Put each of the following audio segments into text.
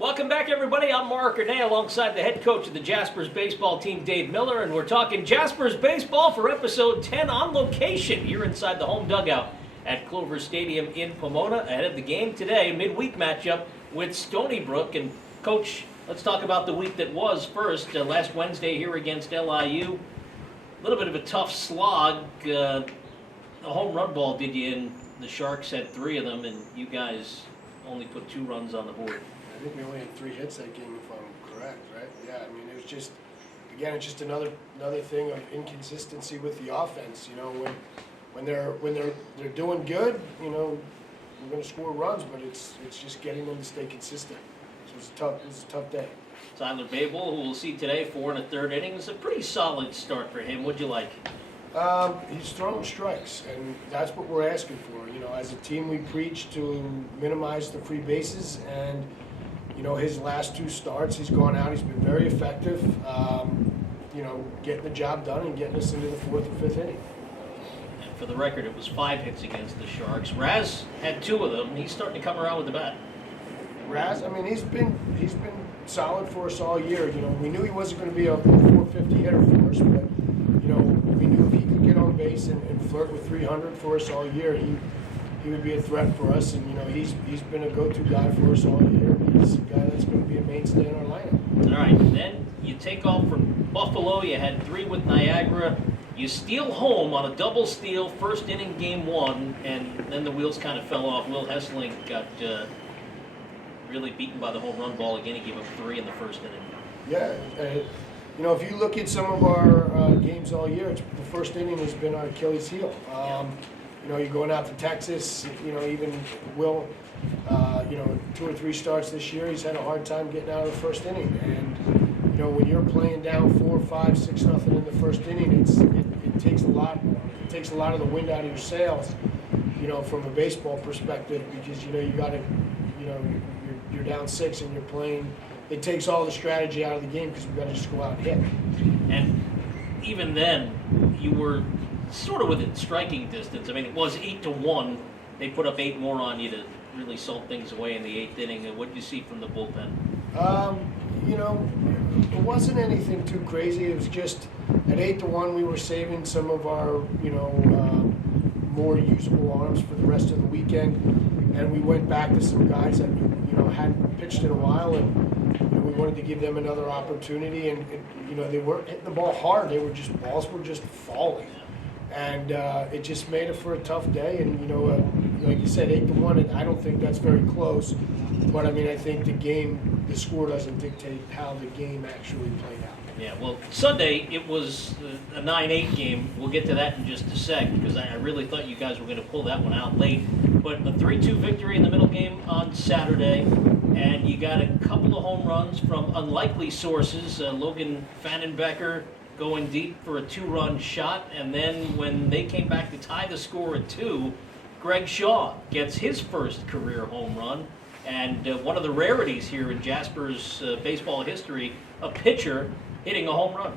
Welcome back, everybody. I'm Marc Ernay alongside the head coach of the Jaspers baseball team, Dave Miller, and we're talking Jaspers baseball for episode 10 on location here inside the home dugout at Clover Stadium in Pomona ahead of the game today, midweek matchup with Stony Brook. And Coach, let's talk about the week that was first. Last Wednesday here against LIU, a little bit of a tough slog. The home run ball did you in. The Sharks had 3 of them, and you guys only put 2 runs on the board. I think we only had 3 hits that game, if I'm correct, right? Yeah, I mean, it was just, again, it's just another thing of inconsistency with the offense. You know, when they're doing good, you know, we're going to score runs, but it's just getting them to stay consistent. So it was a tough day. Tyler Babel, who we'll see today, 4 1/3 innings, a pretty solid start for him. What'd you like? He's throwing strikes, and that's what we're asking for. You know, as a team, we preach to minimize the free bases, and you know, his last 2 starts, he's gone out, he's been very effective, you know, getting the job done and getting us into the 4th or 5th inning. And for the record, it was 5 hits against the Sharks. Raz had 2 of them. He's starting to come around with the bat. Raz, I mean, he's been solid for us all year. You know, we knew he wasn't going to be a 450 hitter for us, but you know, we knew if he could get on base and flirt with 300 for us all year, he would be a threat for us. And you know, he's been a go-to guy for us all year. He's a guy that's going to be a mainstay in our lineup. All right, and then you take off from Buffalo. You had 3 with Niagara. You steal home on a double steal, first inning, game 1, and then the wheels kind of fell off. Will Hessling got really beaten by the home run ball again. He gave up 3 in the first inning. Yeah, you know, if you look at some of our games all year, the first inning has been our Achilles heel. You know, you're going out to Texas. You know, even Will, you know, 2 or 3 starts this year, he's had a hard time getting out of the first inning. And you know, when you're playing down 4, 5, 6 nothing in the first inning, it takes a lot. It takes a lot of the wind out of your sails. You know, from a baseball perspective, because you know you got to, you know, you're down 6 and you're playing. It takes all the strategy out of the game because we've got to just go out and hit. And even then, you were sort of within striking distance. I mean, it was 8-1. They put up 8 more on you to really salt things away in the 8th inning. And what did you see from the bullpen? You know, it wasn't anything too crazy. It was just at 8-1, we were saving some of our, you know, more usable arms for the rest of the weekend, and we went back to some guys that you know hadn't pitched in a while, and you know, we wanted to give them another opportunity. And you know, they weren't hitting the ball hard; balls were just falling. And it just made it for a tough day. And you know, like you said, 8-1. I don't think that's very close, but I mean, I think the score doesn't dictate how the game actually played out. Yeah, well, Sunday it was a 9-8 game. We'll get to that in just a sec because I really thought you guys were going to pull that one out late. But a 3-2 victory in the middle game on Saturday, and you got a couple of home runs from unlikely sources. Logan Fannenbecker going deep for a 2-run shot, and then when they came back to tie the score at 2, Greg Shaw gets his first career home run, and one of the rarities here in Jaspers baseball history, a pitcher hitting a home run.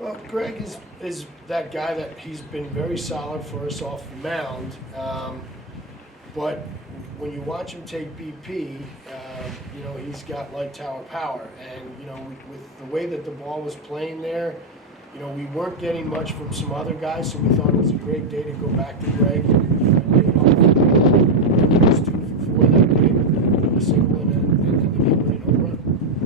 Well, Greg is that guy that he's been very solid for us off the mound, but when you watch him take BP, you know, he's got light tower power, and you know, with the way that the ball was playing there, you know, we weren't getting much from some other guys, so we thought it was a great day to go back to Greg. He was 2 for 4 that day, with a single and then the game-winning home run.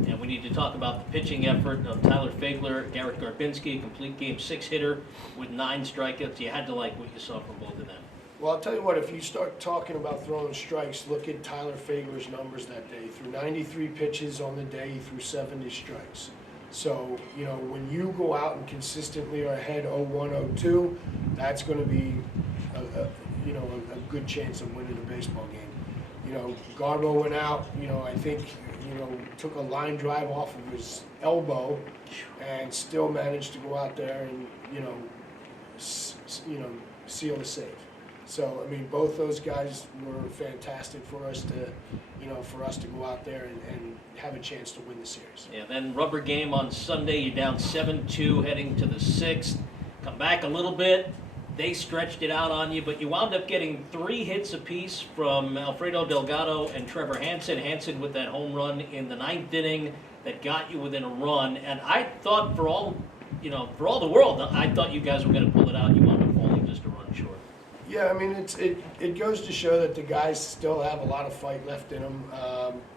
And we need to talk about the pitching effort of Tyler Fagler, Garrett Garbinski, a complete game 6 hitter with 9 strikeouts. You had to like what you saw from both of them. Well, I'll tell you what, if you start talking about throwing strikes, look at Tyler Fagler's numbers that day. Through 93 pitches on the day, he threw 70 strikes. So, you know, when you go out and consistently are ahead 0-1, 0-2, that's going to be, you know, a good chance of winning a baseball game. You know, Garbo went out, you know, I think, you know, took a line drive off of his elbow and still managed to go out there and, you know, seal the save. So, I mean, both those guys were fantastic for us to, you know, go out there and have a chance to win the series. Yeah, then rubber game on Sunday. You're down 7-2 heading to the 6th. Come back a little bit. They stretched it out on you, but you wound up getting 3 hits apiece from Alfredo Delgado and Trevor Hansen. Hansen with that home run in the 9th inning that got you within a run. And I thought for all the world, I thought you guys were going to pull it out. You wound up falling just a run short. Yeah, I mean, it goes to show that the guys still have a lot of fight left in them.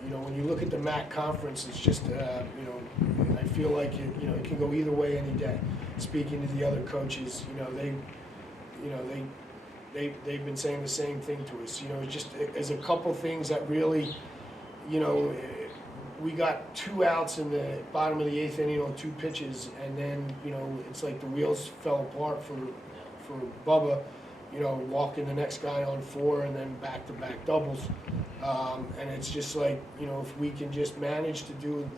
When you look at the MAC conference, it's just, I feel like it can go either way any day. Speaking to the other coaches, they've been saying the same thing to us. It's just there's a couple things that really, we got 2 outs in the bottom of the 8th inning on 2 pitches, and then it's like the wheels fell apart for Bubba. Walking the next guy on 4 and then back-to-back doubles. And it's just like, if we can just manage to do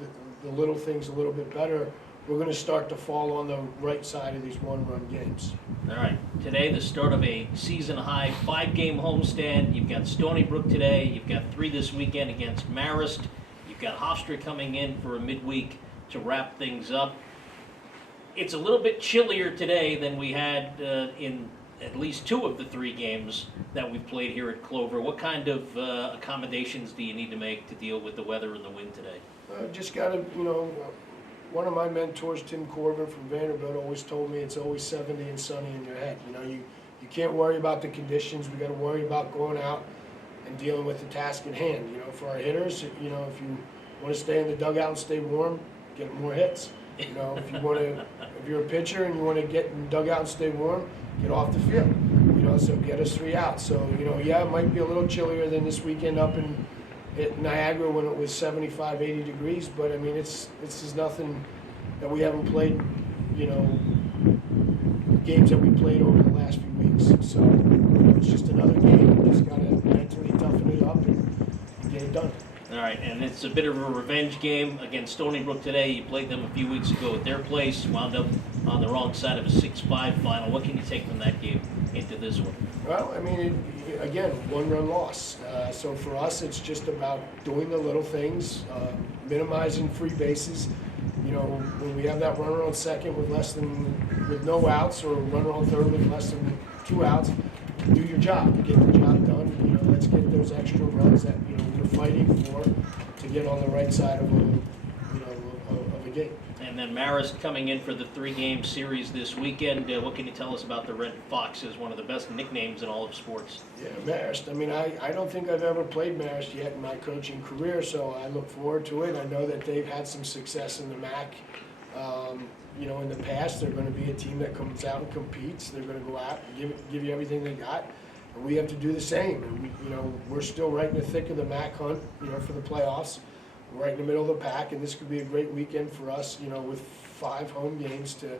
the little things a little bit better, we're going to start to fall on the right side of these 1-run games. All right. Today, the start of a season-high 5-game homestand. You've got Stony Brook today. You've got 3 this weekend against Marist. You've got Hofstra coming in for a midweek to wrap things up. It's a little bit chillier today than we had in at least 2 of the 3 games that we've played here at Clover. What kind of accommodations do you need to make to deal with the weather and the wind today? Just got to, one of my mentors, Tim Corbin from Vanderbilt, always told me it's always 70 and sunny in your head. You can't worry about the conditions. We got to worry about going out and dealing with the task at hand. For our hitters, if you want to stay in the dugout and stay warm, get more hits. If you're a pitcher and you want to get in the dugout and stay warm, get off the field, so get us 3 outs. So, it might be a little chillier than this weekend up in Niagara when it was 75, 80 degrees, but I mean, this is nothing that we haven't played, games that we played over the last few weeks. So, it's just another game. We just got to mentally toughen it up and get it done. All right, and it's a bit of a revenge game against Stony Brook today. You played them a few weeks ago at their place, wound up on the wrong side of a 6-5 final. What can you take from that game into this one? Well, I mean, again, 1-run loss. So for us, it's just about doing the little things, minimizing free bases. When we have that runner on second with no outs, or a runner on third with less than 2 outs, do your job, get the job done. Let's get those extra runs that we're fighting for to get on the right side of a game. And then Marist coming in for the 3-game series this weekend. What can you tell us about the Red Foxes, one of the best nicknames in all of sports? Yeah, Marist. I mean, I don't think I've ever played Marist yet in my coaching career, so I look forward to it. I know that they've had some success in the MAC. In the past, they're going to be a team that comes out and competes. They're going to go out and give you everything they got. And we have to do the same. And we're still right in the thick of the MAC hunt, for the playoffs. We're right in the middle of the pack, and this could be a great weekend for us, with 5 home games to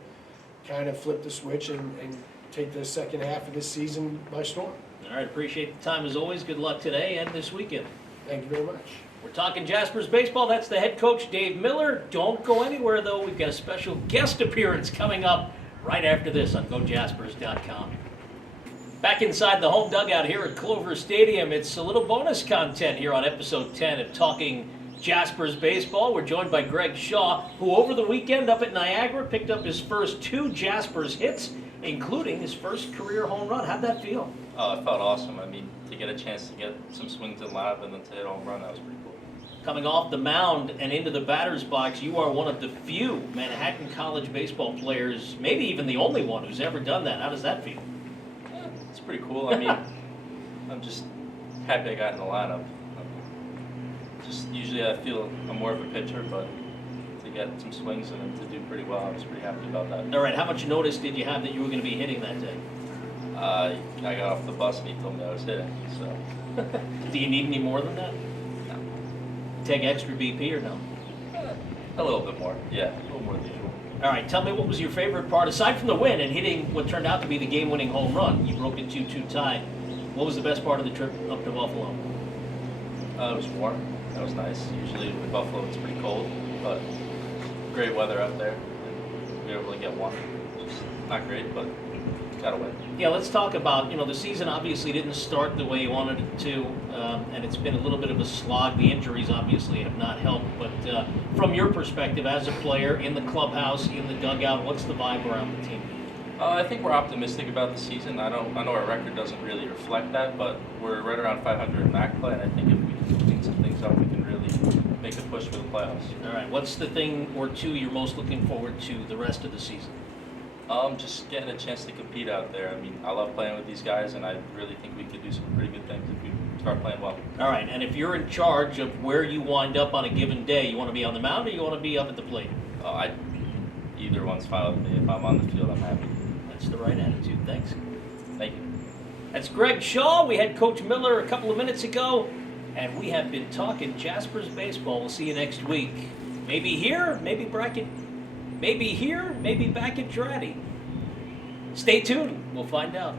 kind of flip the switch and take the second half of this season by storm. All right, appreciate the time as always. Good luck today and this weekend. Thank you very much. We're talking Jaspers baseball. That's the head coach, Dave Miller. Don't go anywhere, though. We've got a special guest appearance coming up right after this on GoJaspers.com. Back inside the home dugout here at Clover Stadium, it's a little bonus content here on episode 10 of Talking Jaspers baseball. We're joined by Greg Shaw, who over the weekend up at Niagara picked up his first 2 Jaspers hits, including his first career home run. How'd that feel? Oh, it felt awesome. I mean, to get a chance to get some swings in lineup and then to hit a home run, that was pretty cool. Coming off the mound and into the batter's box, you are one of the few Manhattan College baseball players, maybe even the only one who's ever done that. How does that feel? Yeah, it's pretty cool. I mean, I'm just happy I got in the lineup. Just usually I feel I'm more of a pitcher, but to get some swings and to do pretty well, I was pretty happy about that. All right, how much notice did you have that you were going to be hitting that day? I got off the bus and he told me I was hitting, so. Do you need any more than that? No. Take extra BP or no? A little bit more, yeah, a little more than usual. All right, tell me what was your favorite part, aside from the win and hitting what turned out to be the game-winning home run. You broke a 2-2 tie. What was the best part of the trip up to Buffalo? It was warm. That was nice. Usually in Buffalo it's pretty cold, but great weather up there. And we were able to get one. Just not great, but got a win. Yeah, let's talk about, the season obviously didn't start the way you wanted it to, and it's been a little bit of a slog. The injuries obviously have not helped, but from your perspective as a player in the clubhouse, in the dugout, what's the vibe around the team? I think we're optimistic about the season. I know our record doesn't really reflect that, but we're right around 500 in MAC play, and I think if we can clean some things up, we can really make a push for the playoffs. All right, what's the thing or two you're most looking forward to the rest of the season? Just getting a chance to compete out there. I mean, I love playing with these guys, and I really think we could do some pretty good things if we start playing well. All right, and if you're in charge of where you wind up on a given day, you want to be on the mound or you want to be up at the plate? Either one's fine with me. If I'm on the field, I'm happy. That's the right attitude. Thanks. Thank you. That's Greg Shaw. We had Coach Miller a couple of minutes ago, and we have been talking Jaspers baseball. We'll see you next week. Maybe here, maybe here, maybe back at Dratty. Stay tuned. We'll find out.